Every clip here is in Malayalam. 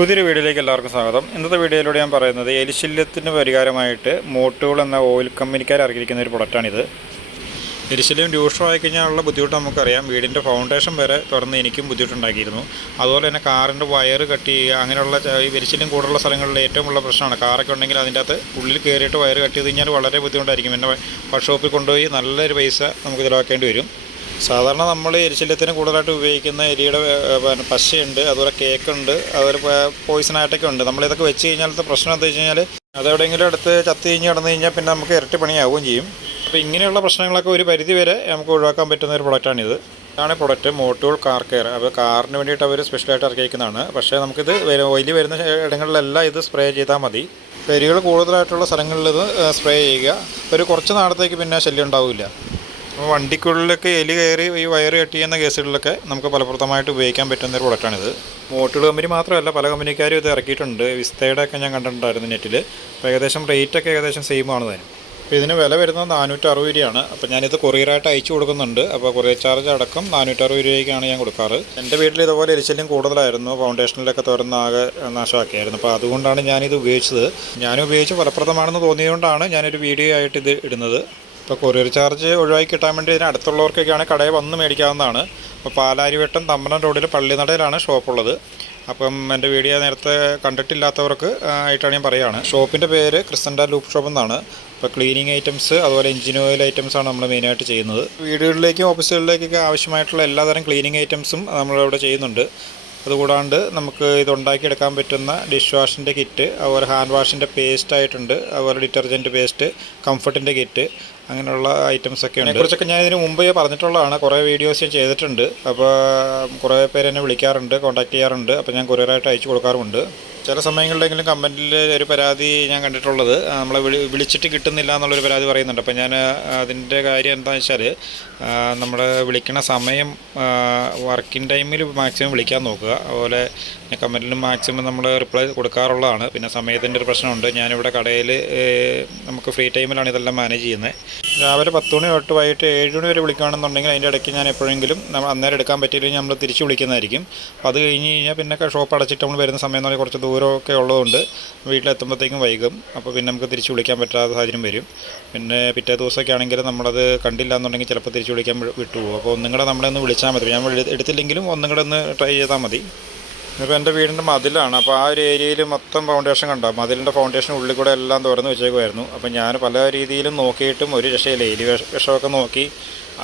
പുതിയൊരു വീഡിയോയിലേക്ക് എല്ലാവർക്കും സ്വാഗതം. ഇന്നത്തെ വീഡിയോയിലൂടെ ഞാൻ പറയുന്നത് എലിശല്യത്തിന് പരിഹാരമായിട്ട് മോട്ടോൾ എന്ന ഓയിൽ കമ്പനിക്കാർ ഇറക്കിയിരിക്കുന്ന ഒരു പ്രൊഡക്റ്റാണിത്. എലിശല്യം രൂക്ഷമായി കഴിഞ്ഞാലുള്ള ബുദ്ധിമുട്ട് നമുക്കറിയാം. വീടിൻ്റെ ഫൗണ്ടേഷൻ വരെ തുറന്ന് എനിക്കും ബുദ്ധിമുട്ടുണ്ടാക്കിയിരുന്നു. അതുപോലെ തന്നെ കാറിൻ്റെ വയർ കട്ട് ചെയ്യുക, അങ്ങനെയുള്ള ഈ എലിശല്യം കൂടുതലുള്ള സ്ഥലങ്ങളിൽ ഏറ്റവും ഉള്ള പ്രശ്നമാണ്. കാറൊക്കെ ഉണ്ടെങ്കിൽ അതിൻ്റെ അകത്ത് ഉള്ളിൽ കയറിയിട്ട് വയർ കട്ട് ചെയ്ത് കഴിഞ്ഞാൽ വളരെ ബുദ്ധിമുട്ടായിരിക്കും. പിന്നെ വർക്ക്ഷോപ്പിൽ കൊണ്ടുപോയി നല്ലൊരു പൈസ നമുക്ക് ചിലവാക്കേണ്ടി വരും. സാധാരണ നമ്മൾ എലിശല്യത്തിന് കൂടുതലായിട്ട് ഉപയോഗിക്കുന്ന എലിയുടെ പശയുണ്ട്, അതുപോലെ കേക്കുണ്ട്, അതുപോലെ പോയിസണായിട്ടൊക്കെ ഉണ്ട്. നമ്മളിതൊക്കെ വെച്ച് കഴിഞ്ഞാലത്തെ പ്രശ്നം എന്താ വെച്ച് കഴിഞ്ഞാൽ അതെവിടെയെങ്കിലും അടുത്ത് ചത്ത് കഴിഞ്ഞ് കിടന്നു കഴിഞ്ഞാൽ പിന്നെ നമുക്ക് ഇരട്ടി പണിയാവുകയും ചെയ്യും. അപ്പോൾ ഇങ്ങനെയുള്ള പ്രശ്നങ്ങളൊക്കെ ഒരു പരിധി വരെ നമുക്ക് ഒഴിവാക്കാൻ പറ്റുന്ന ഒരു പ്രൊഡക്റ്റാണിത്. ഇതാണ് പ്രൊഡക്റ്റ് മോട്ടോൾ കാർ കെയർ. അപ്പോൾ കാറിന് വേണ്ടിയിട്ട് അവർ സ്പെഷ്യലായിട്ട് ഇറക്കിയിരിക്കുന്നതാണ്. പക്ഷേ നമുക്കിത് ഓയിൽ വരുന്ന ഇടങ്ങളിലെല്ലാം ഇത് സ്പ്രേ ചെയ്താൽ മതി. എലികൾ കൂടുതലായിട്ടുള്ള സ്ഥലങ്ങളിൽ ഇത് സ്പ്രേ ചെയ്യുക. ഒരു കുറച്ച് നാളത്തേക്ക് പിന്നെ ശല്യം ഉണ്ടാവില്ല. വണ്ടിക്കുള്ളിലൊക്കെ എലി കയറി ഈ വയറ് കട്ട് ചെയ്യുന്ന കേസുകളിലൊക്കെ നമുക്ക് ഫലപ്രദമായിട്ട് ഉപയോഗിക്കാൻ പറ്റുന്ന ഒരു പ്രൊഡക്റ്റാണിത്. മോട്ടോൾ കമ്പനി മാത്രമല്ല, പല കമ്പനിക്കാരും ഇത് ഇറക്കിയിട്ടുണ്ട്. വിസ്തയുടെ ഒക്കെ ഞാൻ കണ്ടിട്ടുണ്ടായിരുന്നു നെറ്റിൽ. അപ്പോൾ ഏകദേശം റേറ്റൊക്കെ ഏകദേശം സെയിം ആണ് തന്നെ. അപ്പോൾ ഇതിന് വില വരുന്നത് 460 രൂപയാണ്. അപ്പോൾ ഞാനിത് കൊറിയറായിട്ട് അയച്ചു കൊടുക്കുന്നുണ്ട്. അപ്പോൾ കൊറിയർ ചാർജ് അടക്കം 460 രൂപയ്ക്കാണ് ഞാൻ കൊടുക്കാറ്. എൻ്റെ വീട്ടിൽ ഇതുപോലെ എലിശല്യം കൂടുതലായിരുന്നു. ഫൗണ്ടേഷനിലൊക്കെ തുറന്ന് ആകെ നാശമാക്കിയായിരുന്നു. അപ്പോൾ അതുകൊണ്ടാണ് ഞാനിത് ഉപയോഗിച്ചത്. ഞാനും ഉപയോഗിച്ച് ഫലപ്രദമാണെന്ന് തോന്നിയതുകൊണ്ടാണ് ഞാനൊരു വീഡിയോ ആയിട്ട് ഇത് ഇടുന്നത്. ഇപ്പോൾ കൊറിയർ ചാർജ് ഒഴിവാക്കി കിട്ടാൻ വേണ്ടി ഇതിന് അടുത്തുള്ളവർക്കൊക്കെയാണ് കടയിൽ വന്ന് മേടിക്കാവുന്നതാണ്. അപ്പോൾ പാലാരിവട്ടം തമ്പനം റോഡിൽ പള്ളിനടയിലാണ് ഷോപ്പുള്ളത്. അപ്പം എൻ്റെ വീഡിയോ നേരത്തെ കണ്ടിട്ടില്ലാത്തവർക്ക് ആയിട്ടാണ് ഞാൻ പറയുകയാണ്. ഷോപ്പിൻ്റെ പേര് ക്രിസൻഡ ലൂപ്പ് ഷോപ്പ് എന്നാണ്. ഇപ്പോൾ ക്ലീനിങ് ഐറ്റംസ്, അതുപോലെ എഞ്ചിൻ ഓയിൽ ഐറ്റംസാണ് നമ്മൾ മെയിനായിട്ട് ചെയ്യുന്നത്. വീടുകളിലേക്കും ഓഫീസുകളിലേക്കൊക്കെ ആവശ്യമായിട്ടുള്ള എല്ലാതരം ക്ലീനിങ് ഐറ്റംസും നമ്മളിവിടെ ചെയ്യുന്നുണ്ട്. അതുകൂടാണ്ട് നമുക്ക് ഇതുണ്ടാക്കിയെടുക്കാൻ പറ്റുന്ന ഡിഷ് വാഷിൻ്റെ കിറ്റ്, അതുപോലെ ഹാൻഡ് വാഷിൻ്റെ പേസ്റ്റ് ആയിട്ടുണ്ട്, അതുപോലെ ഡിറ്റർജൻറ്റ് പേസ്റ്റ്, കംഫർട്ടിൻ്റെ കിറ്റ്, അങ്ങനെയുള്ള ഐറ്റംസൊക്കെ ഉണ്ട്. അതിനെക്കുറിച്ചൊക്കെ ഞാൻ ഇതിന് മുമ്പേ പറഞ്ഞിട്ടുള്ളതാണ്. കുറേ വീഡിയോസ് ഞാൻ ചെയ്തിട്ടുണ്ട്. അപ്പോൾ കുറേ പേര് എന്നെ വിളിക്കാറുണ്ട്, കോൺടാക്ട് ചെയ്യാറുണ്ട്. അപ്പോൾ ഞാൻ കൊറിയറായിട്ട് അയച്ചു കൊടുക്കാറുമുണ്ട്. ചില സമയങ്ങളിലെങ്കിലും കമൻറ്റിൽ ഒരു പരാതി ഞാൻ കണ്ടിട്ടുള്ളത്, നമ്മളെ വിളിച്ചിട്ട് കിട്ടുന്നില്ല എന്നുള്ളൊരു പരാതി പറയുന്നുണ്ട്. അപ്പോൾ ഞാൻ അതിൻ്റെ കാര്യം എന്താണെന്ന് വെച്ചാൽ, നമ്മൾ വിളിക്കണ സമയം വർക്കിംഗ് ടൈമിൽ മാക്സിമം വിളിക്കാൻ നോക്കുക. അതുപോലെ കമൻറ്റിലും മാക്സിമം നമ്മൾ റിപ്ലൈ കൊടുക്കാറുള്ളതാണ്. പിന്നെ സമയത്തിൻ്റെ ഒരു പ്രശ്നമുണ്ട്. ഞാനിവിടെ കടയിൽ നമുക്ക് ഫ്രീ ടൈമിലാണ് ഇതെല്ലാം മാനേജ് ചെയ്യുന്നത്. രാവിലെ 10 മണി തൊട്ട് വൈകിട്ട് 7 മണി വരെ വിളിക്കുകയാണെന്നുണ്ടെങ്കിൽ അതിൻ്റെ ഇടയ്ക്ക് ഞാൻ എപ്പോഴെങ്കിലും അന്നേരം എടുക്കാൻ പറ്റിയില്ലെങ്കിൽ നമ്മൾ തിരിച്ച് വിളിക്കുന്നതായിരിക്കും. അപ്പോൾ അത് കഴിഞ്ഞ് കഴിഞ്ഞാൽ പിന്നെ ഷോപ്പ് അടച്ചിട്ട് നമ്മൾ വരുന്ന സമയം എന്ന് പറഞ്ഞാൽ കുറച്ച് ദൂരമൊക്കെ ഉള്ളതുകൊണ്ട് വീട്ടിലെത്തുമ്പോഴത്തേക്കും വൈകും. അപ്പോൾ പിന്നെ നമുക്ക് തിരിച്ച് വിളിക്കാൻ പറ്റാത്ത സാഹചര്യം വരും. പിന്നെ പിറ്റേ ദിവസമൊക്കെ ആണെങ്കിൽ നമ്മളത് കണ്ടില്ല എന്നുണ്ടെങ്കിൽ ചിലപ്പോൾ തിരിച്ച് വിളിക്കാൻ വിട്ടുപോകും. അപ്പോൾ ഒന്നും കൂടെ നമ്മളൊന്ന് വിളിച്ചാൽ മതി. ഞാൻ എടുത്തില്ലെങ്കിലും ഒന്നും കൂടെ ഒന്ന് ട്രൈ ചെയ്താൽ മതി. ഇപ്പോൾ എൻ്റെ വീടിൻ്റെ മതിലാണ്. അപ്പോൾ ആ ഒരു ഏരിയയിൽ മൊത്തം ഫൗണ്ടേഷൻ കണ്ടോ, മതിലിൻ്റെ ഫൗണ്ടേഷൻ ഉള്ളിൽ കൂടെ എല്ലാം തുറന്ന് വെച്ചേക്കുമായിരുന്നു. അപ്പോൾ ഞാൻ പല രീതിയിലും നോക്കിയിട്ടും ഒരു രക്ഷയില്ല. എലി വിഷമൊക്കെ നോക്കി,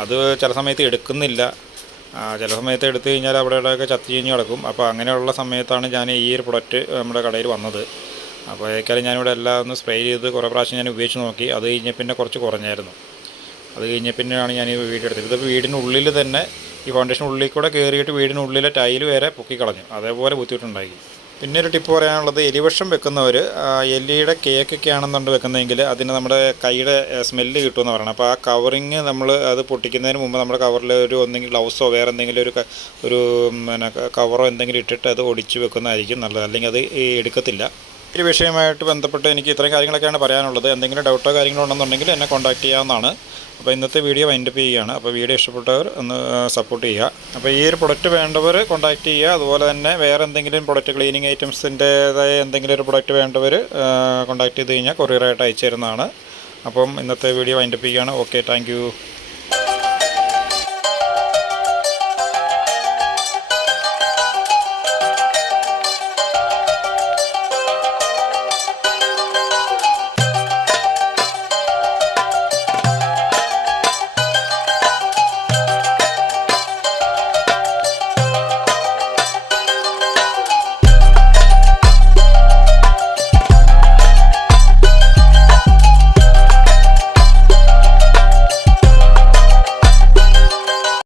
അത് ചില സമയത്ത് എടുക്കുന്നില്ല. ചില സമയത്ത് എടുത്തു കഴിഞ്ഞാൽ അവിടെയൊക്കെ ചത്തി ചീഞ്ഞ് കിടക്കും. അപ്പോൾ അങ്ങനെയുള്ള സമയത്താണ് ഞാൻ ഈ ഒരു പ്രൊഡക്റ്റ് നമ്മുടെ കടയിൽ വന്നത്. അപ്പോൾ ഏക്കാലം ഞാനിവിടെ എല്ലാം ഒന്ന് സ്പ്രേ ചെയ്ത് കുറേ പ്രാവശ്യം ഞാൻ ഉപയോഗിച്ച് നോക്കി. അത് കഴിഞ്ഞ പിന്നെ കുറച്ച് കുറഞ്ഞായിരുന്നു. അത് കഴിഞ്ഞ പിന്നെയാണ് ഞാൻ ഈ വീഡിയോ എടുത്തത്. ഇത് വീടിനുള്ളിൽ തന്നെ ഈ ഫൗണ്ടേഷൻ ഉള്ളിൽ കൂടെ കയറിയിട്ട് വീടിനുള്ളിലെ ടൈല് വരെ പൊക്കിക്കളഞ്ഞു. അതേപോലെ ബുദ്ധിമുട്ടുണ്ടായി. പിന്നെ ഒരു ടിപ്പ് പറയാനുള്ളത്, എലിവിഷം വെക്കുന്നവർ എലിയുടെ കേക്കൊക്കെ ആണെന്നുണ്ട് വെക്കുന്നതെങ്കിൽ അതിന് നമ്മുടെ കൈയുടെ സ്മെല്ല് കിട്ടുമെന്ന് പറയണം. അപ്പോൾ ആ കവറിങ് നമ്മൾ അത് പൊട്ടിക്കുന്നതിന് മുമ്പ് നമ്മുടെ കവറിൽ ഒന്നെങ്കിൽ ഗ്ലൗസോ വേറെ എന്തെങ്കിലും ഒരു പിന്നെ കവറോ എന്തെങ്കിലും ഇട്ടിട്ട് അത് ഒടിച്ച് വെക്കുന്നതായിരിക്കും നല്ലത്. അല്ലെങ്കിൽ അത് എടുക്കത്തില്ല. ഈ വിഷയമായിട്ട് ബന്ധപ്പെട്ട് എനിക്ക് ഇത്രയും കാര്യങ്ങളൊക്കെയാണ് പറയാനുള്ളത്. എന്തെങ്കിലും ഡൗട്ടോ കാര്യങ്ങളോ ഉണ്ടെന്നുണ്ടെങ്കിൽ എന്നെ കോൺടാക്ട് ചെയ്യാവുന്നതാണ്. അപ്പോൾ ഇന്നത്തെ വീഡിയോ വൈൻഡപ്പ് ചെയ്യുകയാണ്. അപ്പോൾ വീഡിയോ ഇഷ്ടപ്പെട്ടവർ ഒന്ന് സപ്പോർട്ട് ചെയ്യുക. അപ്പോൾ ഈ ഒരു പ്രൊഡക്റ്റ് വേണ്ടവർ കോൺടാക്ട് ചെയ്യുക. അതുപോലെ തന്നെ വേറെ എന്തെങ്കിലും പ്രൊഡക്റ്റ്, ക്ലീനിങ് ഐറ്റംസിൻ്റേതായ എന്തെങ്കിലും ഒരു പ്രൊഡക്റ്റ് വേണ്ടവർ കോൺടാക്ട് ചെയ്ത് കഴിഞ്ഞാൽ കൊറിയറായിട്ട് അയച്ചു തരുന്നതാണ്. അപ്പം ഇന്നത്തെ വീഡിയോ വൈൻഡപ്പ് ചെയ്യുകയാണ്. Okay, thank you.